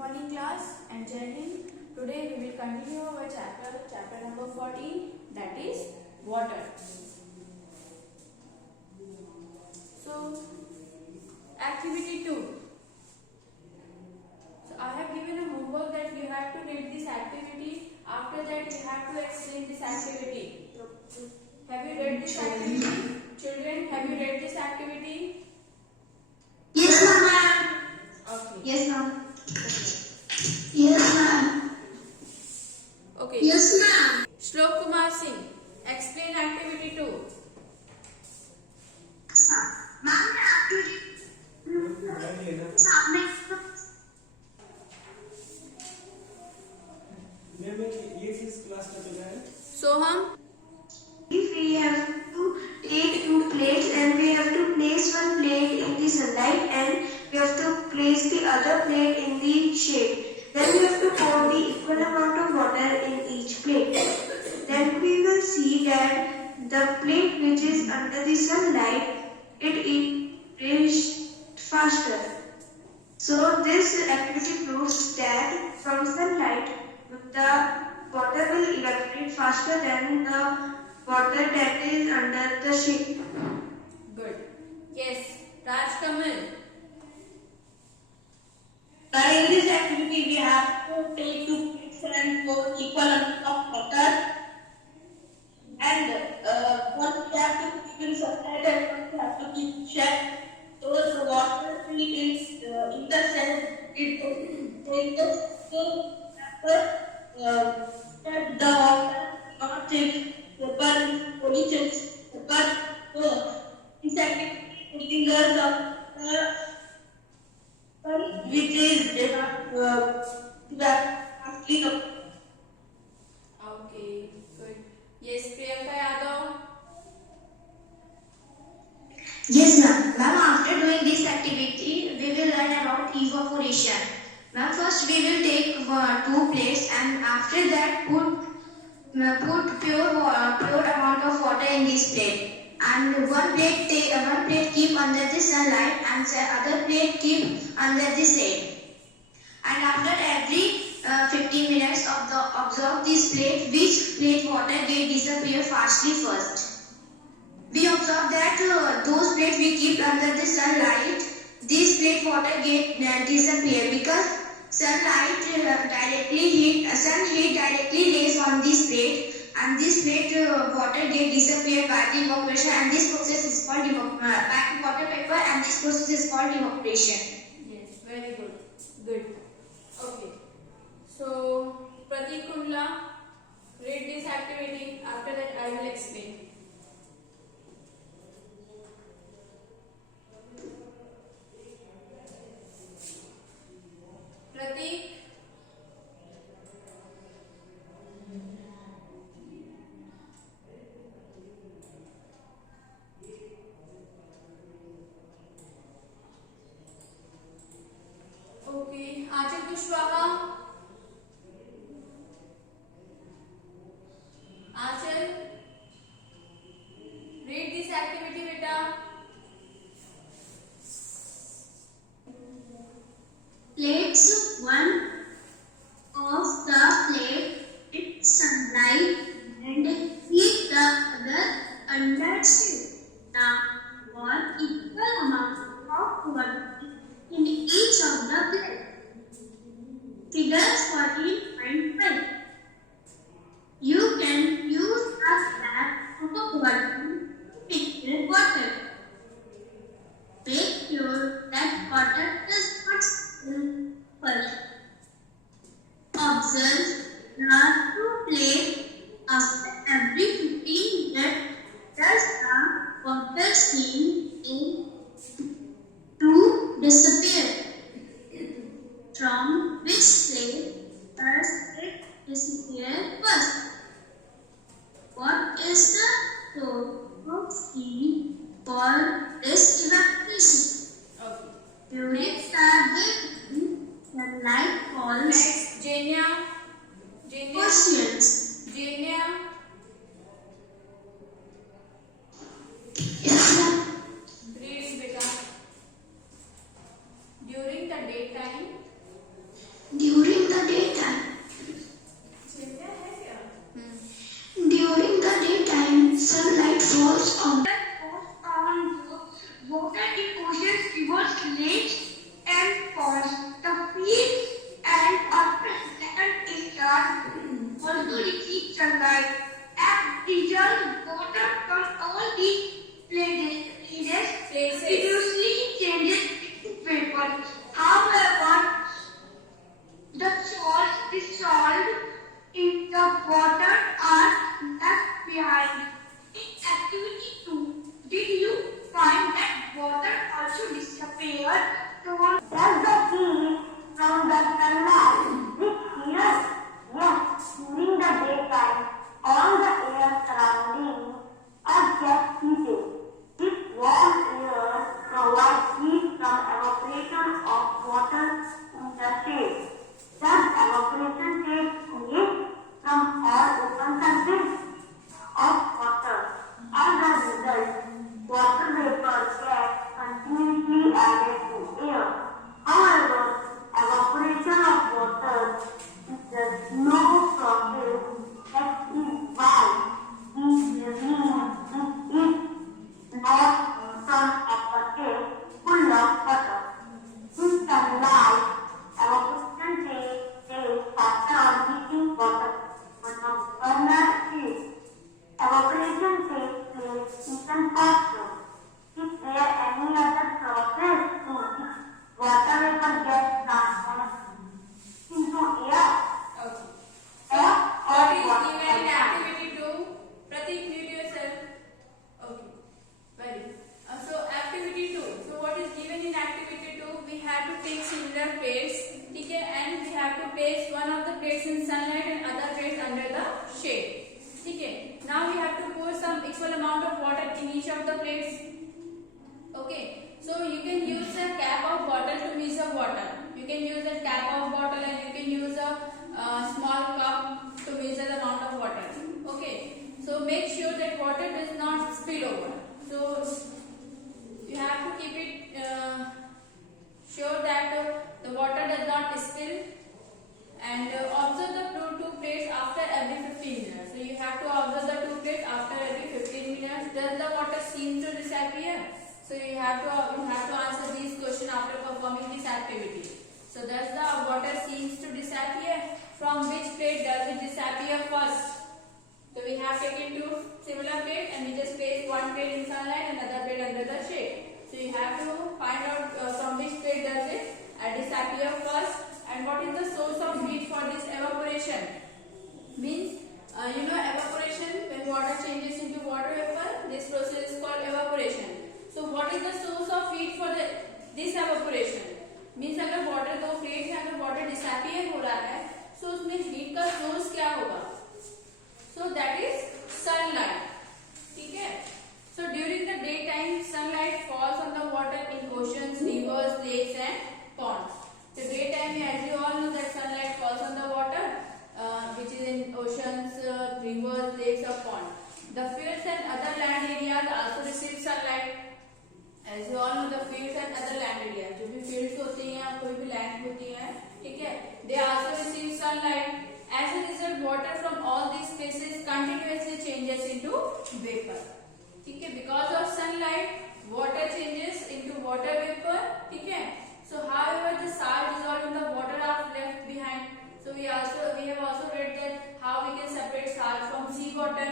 morning class and Jai Hind. Today we will continue our chapter number 14, that is water. So activity 2. So I have given a homework that you have to read this activity. After that you have to explain this activity. Have you read this activity? Children, have you read this activity? Yes, ma'am. Okay. Yes, ma'am. Yes, ma'am. Okay. Yes, ma'am. Shlok Kumar Singh, explain activity 2. Ma'am, activity सामने ma'am ये चीज class में चल रहा है Soham, if we have to take 2 plates and we have to place one plate in the sunlight and we have to place the other plate in the shade. Then we have to pour the equal amount of water in each plate. Then we will see that the plate which is under the sunlight, it evaporates faster. So this activity proves that from sunlight, the water will evaporate faster than the water that is under the shade. good. Yes, Raj Kamal. In this activity, we have to take 2 plates and pour equal amount of water. And one we have to keep in sunlight and one we have to keep in shade. So the water is in the shade. It takes to the water not take paper pollutions. But this activity taking us which is clean up. Okay, good. Yes, Priyanka Yadav. Yes, ma'am. Ma'am, after doing this activity, we will learn about evaporation. Ma'am, first we will take 2 plates and after that put pure amount of water in this plate. And one plate keep under the sunlight and the other plate keep under the shade. And after every 15 minutes observe this plate, which plate water get disappear fastly first. We observe that those plates we keep under the sunlight, this plate water get disappear because sun heat directly lays on this plate and this plate water get disappear by the evaporation and this process is called by water vapor and this process is called evaporation. Yes, very good. Good. Okay. So, Pratik Kundla, read this activity. After that, I will explain. Pratik. Okay, Achal Kushwaha. Achal, read this activity, beta. Place one of the plate in sunlight and keep the other under shade. Now, pour equal amount of water in each of the plate. Figure 14.5. You can use a tap of water to filter water. Make sure that water does not spill first. Observe the 2 plates after every 15 minutes. Does the water seem to disappear? From which plate does it disappear first? What is the total speed for this evaporation? Okay. During Next. the light falls. Next, Jenya. Questions. Jenya. Yes, ma'am. Read, beta. During the daytime, During the daytime. During the daytime, sunlight falls on water in oceans, rivers, lakes, and ponds. The fields and plants also receive sunlight. As result, water from all these places continuously changes into vapor. However, the salts dissolved in the water are left behind. In activity 2, did you find that water also disappeared from the heat from the sunlight reach here? Yes, during the daytime, all the air surrounding us gets heated. This warm air provides heat from evaporation of water in the shade. Thus, evaporation takes place from all open surface of water. As a result, water vapor gets continuously added to air. However, evaporation of water is a slow process that is why this is not some aperture full of water. In sunlight, evaporation takes place after on heating water. When the burner heats, evaporation takes place even faster. Is there any other process to which water vapor gets transformed into air? Okay. Air or What is water given in vapor? activity 2? Pratik, mute yourself. Okay. Very good. So activity 2. So what is given in activity 2? We have to take similar plates, okay, and we have to place one of the plates in sunlight and other plates under the shade. Okay. Now we have to pour some equal amount of water in each of the plates. Okay. So you can use a cap of bottle to measure water. You can use a cap of bottle and you can use a small cup to measure the amount of water. Okay. So make sure that water does not spill over. So you have to keep it sure that the water does not spill, and observe the two plates after every 15 minutes. So you have to observe the two plates after every 15 minutes. Does the water seem to disappear? So you have to answer these questions after performing this activity. So does the water seems to disappear? From which plate does it disappear first? So we have taken two similar plates and we just place one plate in sunlight and another plate under the shade. So you have to find out from which plate does it disappear first, and what is the source of heat for this evaporation. Means evaporation, when water changes into water vapor, this process is called evaporation. So what is the source of heat for this evaporation? Means अगर water दो plate है, अगर water disappear हो रहा है, so उसमें heat का source क्या होगा? So that is sunlight. ठीक है? So during the daytime, sunlight falls on the water in oceans, rivers, lakes, and ponds. So daytime, as you all know, that sunlight falls on the water, which is in oceans, rivers, lakes, or ponds. The fields and other land areas also receive sunlight. As you all know, the fields and other land areas, जो भी fields होती हैं या कोई भी land होती है, ठीक है? They also receive sunlight. As a result, water from all these spaces continuously changes into vapor. ठीक है? Because of sunlight, water changes into water vapor. ठीक है? So, however, the salt dissolved in the water are left behind. So, we have also read that how we can separate salt from sea water.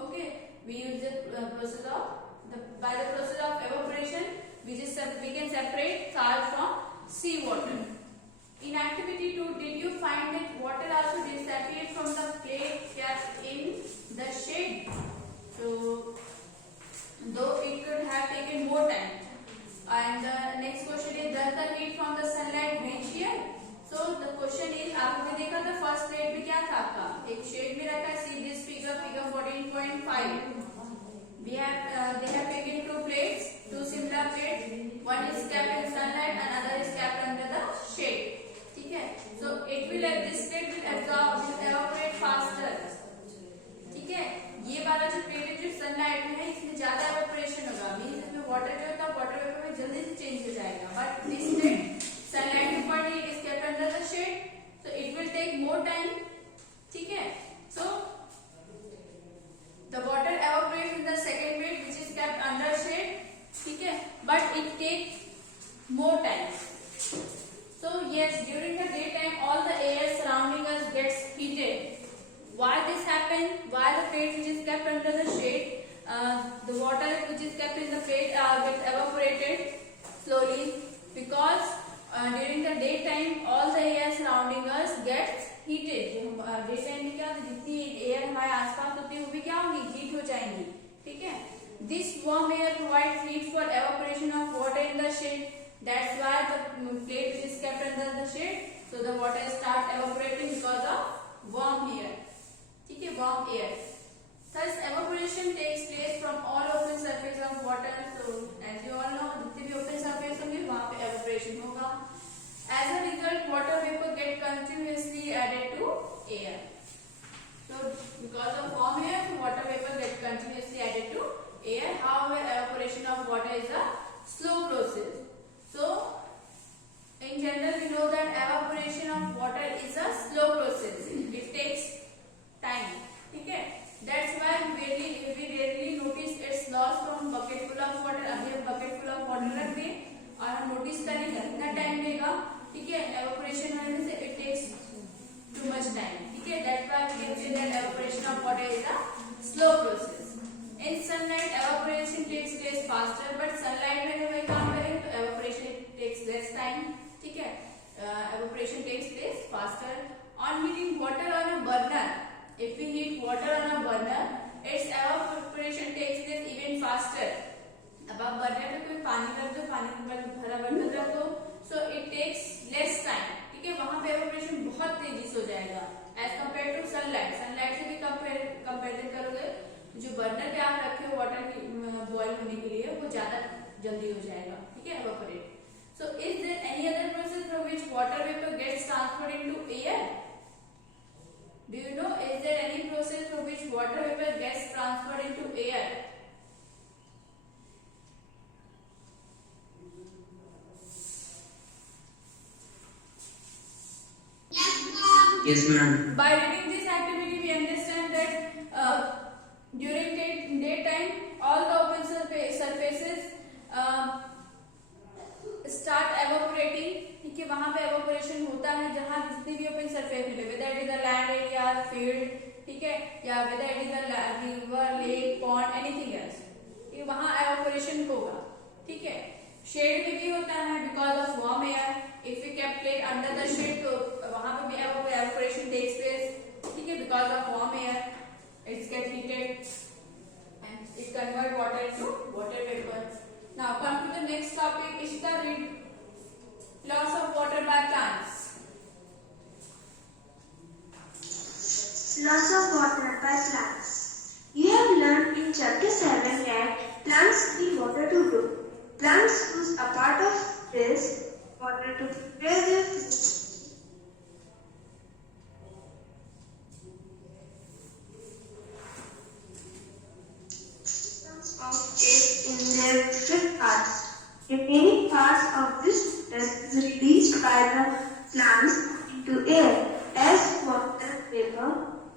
Okay? We use the process of by the process of evaporation, we can separate salt from sea water. In activity 2, did you find that water also disappeared from the plate kept in the shade? So, though it could have taken more time. And the next question is, does the heat from the sunlight reach here? So, the question is, आपने देखा था first plate में क्या था आपका? एक shade में रखा है, see this figure 14.5. They have taken two plates, two similar plates. One is kept in sunlight, another is kept under the shade. ठीक है? So it will this plate will absorb, will evaporate faster. ठीक है? ये वाला जो plate है जो sunlight में है, इसमें ज़्यादा evaporation होगा. Means इसमें water जो होता है water vapor में जल्दी से change हो जाएगा. But this plate sunlight में पड़ रही है, is kept under the shade. take more time. So yes, during the daytime, all the air surrounding us gets heated. Why this happen? Why the plate which is kept under the shade, the water which is kept in the plate gets evaporated slowly? Because during the daytime, all the air surrounding us gets heated. Day time में क्या होता है, जितनी air हमारे आसपास होती है वो भी क्या होंगी, हीट हो जाएंगी. ठीक है. This warm air provides heat for evaporation of water in the shade. That's why the plate which is kept under the shade, so the water start evaporating because of warm air. ठीक है, warm air. Thus evaporation takes place from all open surface of water. So as you all know, जितने भी open surface होंगे वहाँ पे evaporation होगा. As a result, water vapor get continuously added to air. So because of warm air, water vapor get continuously added to air. However, evaporation of water is a slow process. So in general, we know that evaporation of water is a slow process. It takes time. ठीक है. That's why we rarely notice its loss from bucket full of water. अभी हम bucket full of water रख दें और हम notice करेंगे कितना टाइम लेगा. ठीक है. evaporation होने से it takes too much time. ठीक है. That's why we can say that evaporation of water is a slow process. In sunlight, evaporation takes place faster, but sunlight में अगर वही काम करें तो evaporation takes less time. ठीक है. Evaporation takes place faster. On heating water on a burner, if we heat water on a burner, its evaporation takes place even faster. अब आप बर्नर पे कोई पानी रख दो, पानी के बाद भरा बर्तन रख दो, so it takes less time. ठीक है. वहां पे evaporation बहुत तेजी से हो जाएगा as compared to sunlight. sunlight से भी कंपेरिजन करोगे, जो बर्नर पे आप रखे हो वाटर की बॉयल होने के लिए वो ज्यादा जल्दी हो जाएगा. ठीक है. evaporate. So is there any other process through which water vapor gets transferred into air? Do you know, is there any process through which water vapor gets transferred into air? Yes, ma'am. By reading this activity, we understand that during daytime, all the open surfaces start evaporating. ठीक है. वहां पे evaporation होता है जहां जितनी भी open surface मिले, whether it is a land area, field, ठीक है, या whether it is a river, lake, pond, anything else. ठीक है. वहां evaporation होगा. ठीक है. shade में भी होता है because of warm air. If we kept plate under the shade, तो वहां पे भी evaporation takes place. ठीक है. because of warm air, it gets heated and it convert water into water vapor. Now come to the next topic. Ishita, read loss of water by plants. Loss of water by plants. You have learned in chapter 7 that plants need water to grow. Plants use a part of this water to prepare their food. Of it in their different parts. Remaining parts of this process is released by the plants into air as water vapor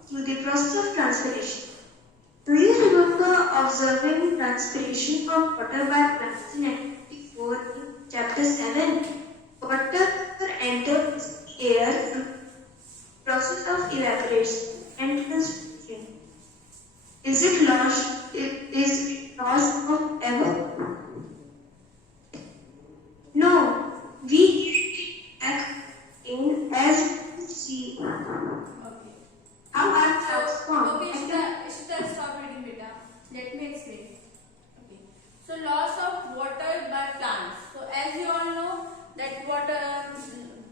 through the process of transpiration. Do you remember observing transpiration of water by plants in activity 4 in chapter 7? Water enters the air through the process of evaporation and transpiration. Is it lost? Is it lost of ever? No, we act in as we see. Okay. How are clouds formed? Okay, Ishita, stop reading, beta. Let me explain. Okay. So loss of water by plants. So as you all know that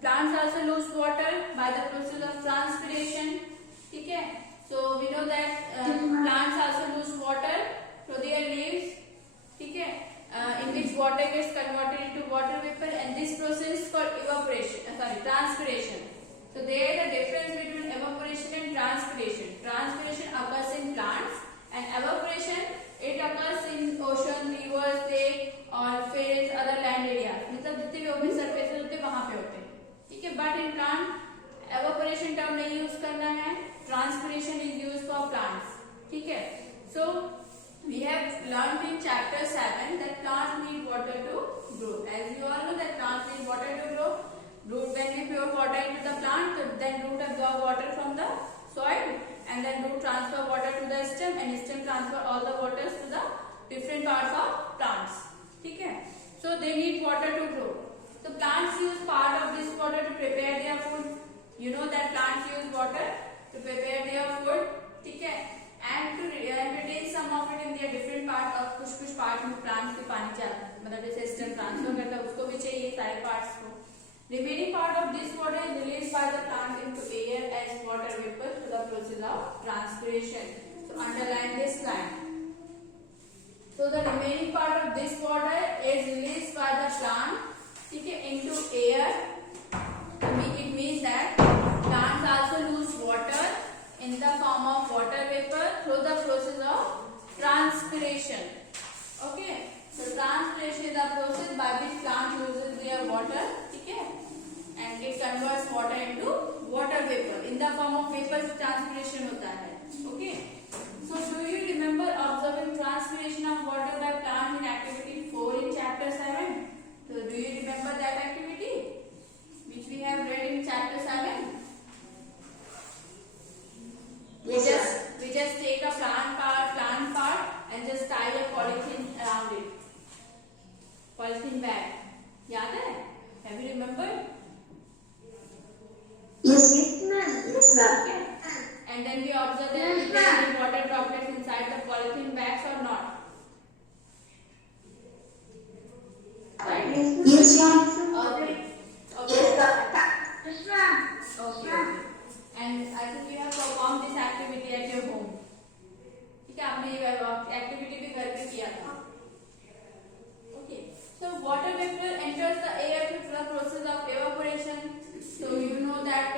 plants also lose water by the process of transpiration. ठीक है. So we know that plants also lose water through their leaves. ठीक है. In which water gets converted into water vapor, and this process is called transpiration. So there is a difference between evaporation and transpiration. Transpiration occurs in plants, and evaporation it occurs in ocean, rivers, lake और fields, other land areas. मतलब जितने भी open surfaces होते हैं वहाँ पे होते हैं. ठीक है. But in plant evaporation term नहीं use करना है. Transpiration is used for plants. ठीक है. So we have learned in chapter 7 that plants need water to grow. As you all know that plants need water to grow. When we pour water into the plant, then root absorb water from the soil and then root transfer water to the stem and stem transfer all the waters to the different parts of plants. Okay? So they need water to grow. So plants use part of this water to prepare their food. You know that plants use water to prepare their food. Okay? And to retain some of it in their different part of कुछ part में plants के पानी चाहिए मतलब जैसे stem transfer करता है उसको भी चाहिए सारे पार्ट्स को. Remaining part of this water is released by the plant into air as water vapor through the process of transpiration. So underline this line. So the remaining part of this water is released by the plant into air. It means that plants also lose water in the form of water vapor through the process of transpiration. Okay, so transpiration is the process by which plant loses their water, okay, and it converts water into water vapor. In the form of vapor transpiration होता है. Okay, so do you remember observing transpiration of water by plant in activity 4 in chapter 7? So do you remember that activity which we have read in chapter 7? We just take a plant part and just tie a polythene around it. Polythene bag. याद है? Have you remembered? Yes, ma'am. Yes, ma'am. Okay. And then we observe that if there are any water droplets inside the polythene bags or not. Right? Yes, ma'am. Okay. Yes, ma'am. Yes, ma'am. Okay. And I think you have performed this activity at your home. ठीक है आपने ये activity भी घर पे किया था. Okay. So water vapor enters the air through the process of evaporation. So you know that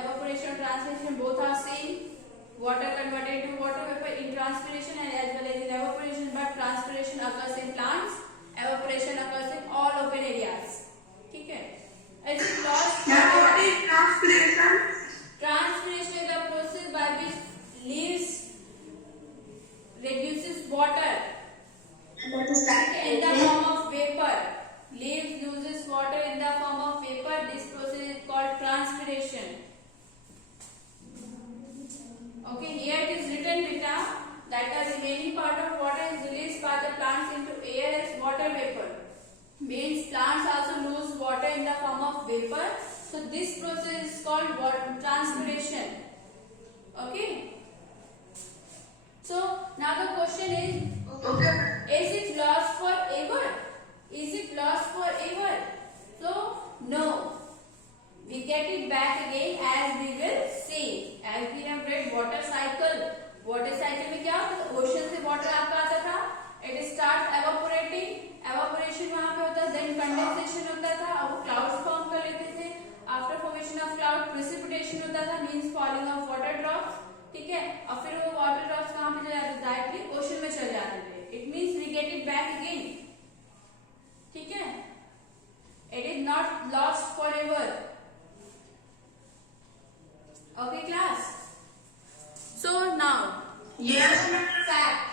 evaporation and transpiration both are same. Water converted into water vapor in transpiration and as well as in evaporation. But transpiration occurs in plants. Evaporation occurs in all open areas. ठीक है. As it lost. What is transpiration? Transpiration is the process by which leaves reduces water in the form of vapor. Leaves loses water in the form of vapor. This process is called transpiration. Okay, here it is written beta that the remaining part of water is released by the plants into air as water vapor. Means plants also lose water in the form of vapor. So this process is called transpiration. Okay. So now the question is it lost forever? Is it lost forever? So no. We get it back again as we will see. As we have read water cycle. Water cycle में क्या होता है? Ocean से water आपका आता था. It starts evaporating. Evaporation वहाँ पे होता है. Then condensation होता था. अब वो clouds form कर लेते थे. After formation of cloud, precipitation होता था. Means falling of water drops. ठीक है. और फिर वो water drops कहाँ पे चले जाते थे? Directly ocean में चले जाते थे. It means we get it back again. ठीक है. It is not lost forever. Okay, class. So now, Yes, fact.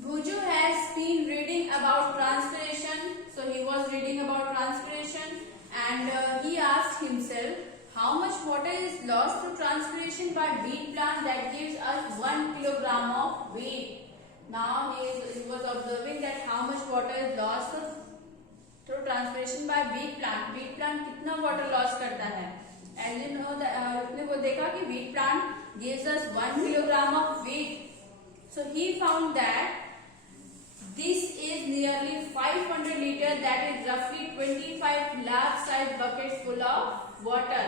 Bhuju has been reading about transpiration. So he was reading about transpiration and he asked himself how much water is lost to transpiration by wheat plant that gives us 1 kilogram of wheat. Now he was observing that how much water is lost through transpiration by wheat plant. Wheat plant कितना water loss करता है? As you know, उसने वो देखा कि wheat plant gives us 1 kilogram of wheat. So he found that this is nearly 500 liters, that is roughly 25 large size buckets full of water.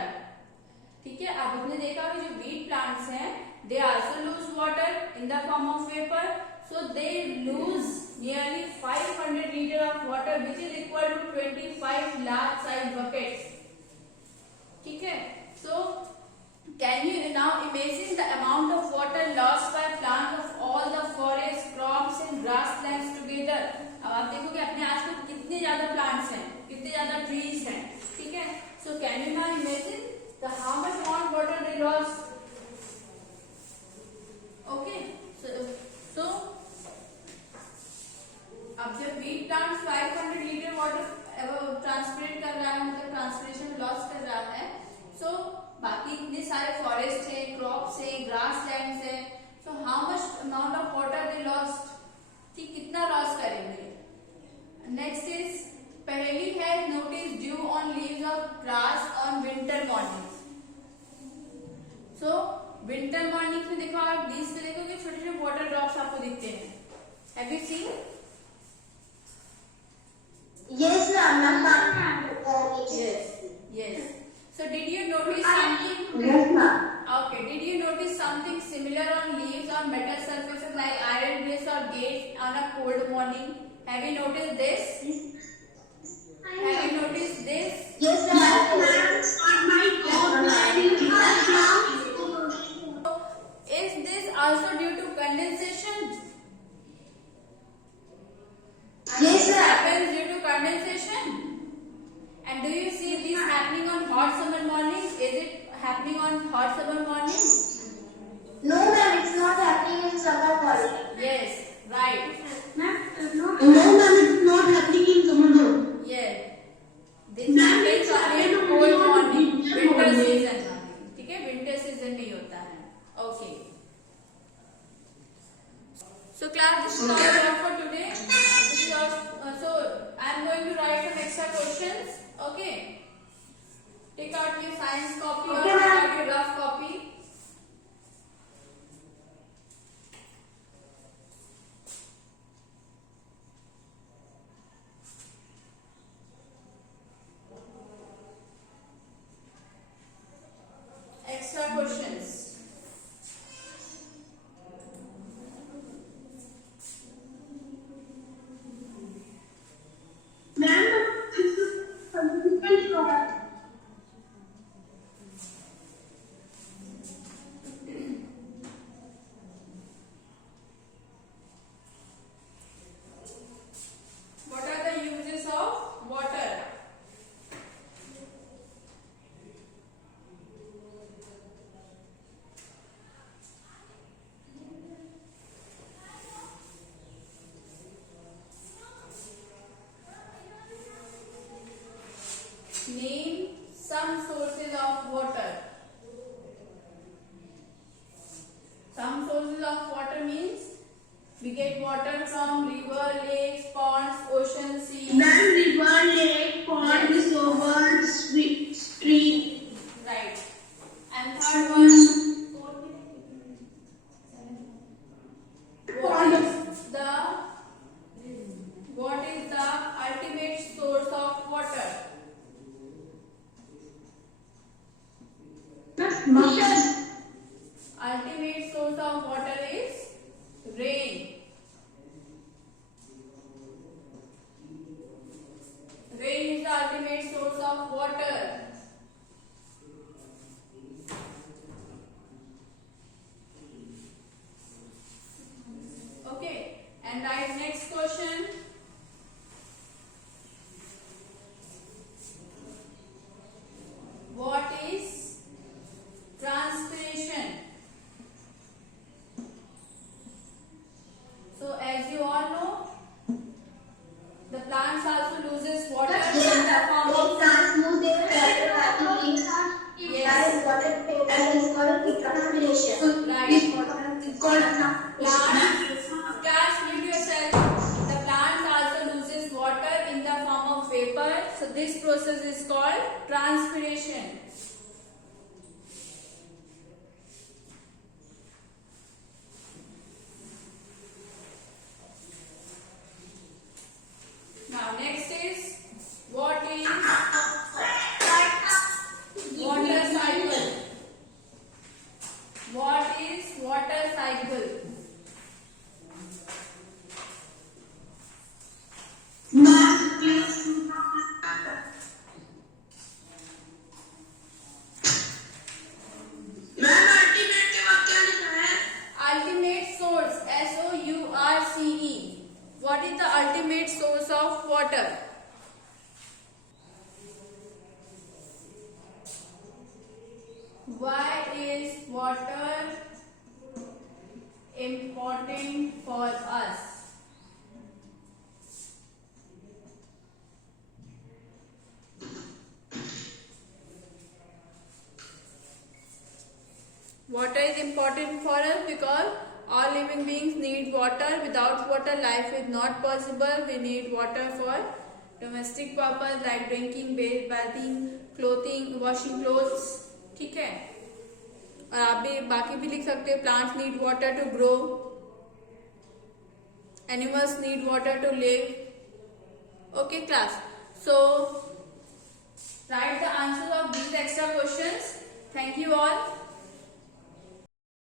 ठीक है. अब उसने देखा कि जो wheat plants हैं, they also lose water in the form of vapor. So they lose nearly 500 liters of water, which is equal to 25 large size buckets. ठीक है. So can you now imagine the amount of water lost by plants of all the forests, crops and grasslands together? अब आप देखोगे अपने आसपास कितने ज्यादा plants हैं, कितने ज्यादा trees हैं. ठीक है. So can you now imagine the how much amount water they lost? Okay. So 500 litre water transpirate कर रहा है, मतलब ट्रांसपिरेशन लॉस कर रहा है. सो बाकी इतने सारे फॉरेस्ट है, क्रॉप्स है, ग्रास लैंड है. So how much amount of water they lost, ठीक कितना लॉस करेंगे. नेक्स्ट इज पहली है notice due on leaves of grass on winter morning. So winter morning में देखो आप लीव्स पे देखोगे छोटे छोटे वाटर ड्रॉप्स आपको दिखते हैं. Have you seen? Yes, ma'am. Yes, yes. So did you notice something? Yes, ma'am. Okay. Did you notice something similar on leaves or metal surfaces like iron grids or gates on a cold morning? Have you noticed this? Have you noticed this? Yes, Is this also due to condensation? Yes, It ma'am. happens due to condensation. And do you see this happening on hot summer mornings? Is it happening on hot summer mornings? No, ma'am. It's not happening in summer morning. Yes, right. No, ma'am. It's not happening in summer. Yes. This happens only in cold morning, winter season. ठीक है, winter season नहीं होता है. Okay. So class, this is all for today. This is all, so I am going to write some extra questions. Okay. Take out your science copy or take out your rough copy. Extra questions. What are the uses of water? Name some sources of water. Some sources of water means we get water from river, lakes, ponds, ocean, sea. River, lake, pond, river, stream. Right. And third one. What is the ultimate source of water? Ultimate source of water is rain. Rain is the ultimate source of water. Okay, and write next question. What is transpiration? So as you all know, the plants also loses water in the form of Plants lose their activities. yes, That is called transpiration. right. It's called Class, mute yourself. The plants also loses water in the form of vapor. So this process is called transpiration. Now next is what is water cycle? What is water cycle? Ultimate source, SOURCE. What is the ultimate source of water? Why is water important for us? Water is important for us because all living beings need water. Without water, life is not possible. We need water for domestic purpose like drinking, bathing, clothing, washing clothes. ठीक है. और आप भी बाकी भी लिख सकते हैं. Plants need water to grow. Animals need water to live. Okay, class. So write the answers of these extra questions. Thank you all.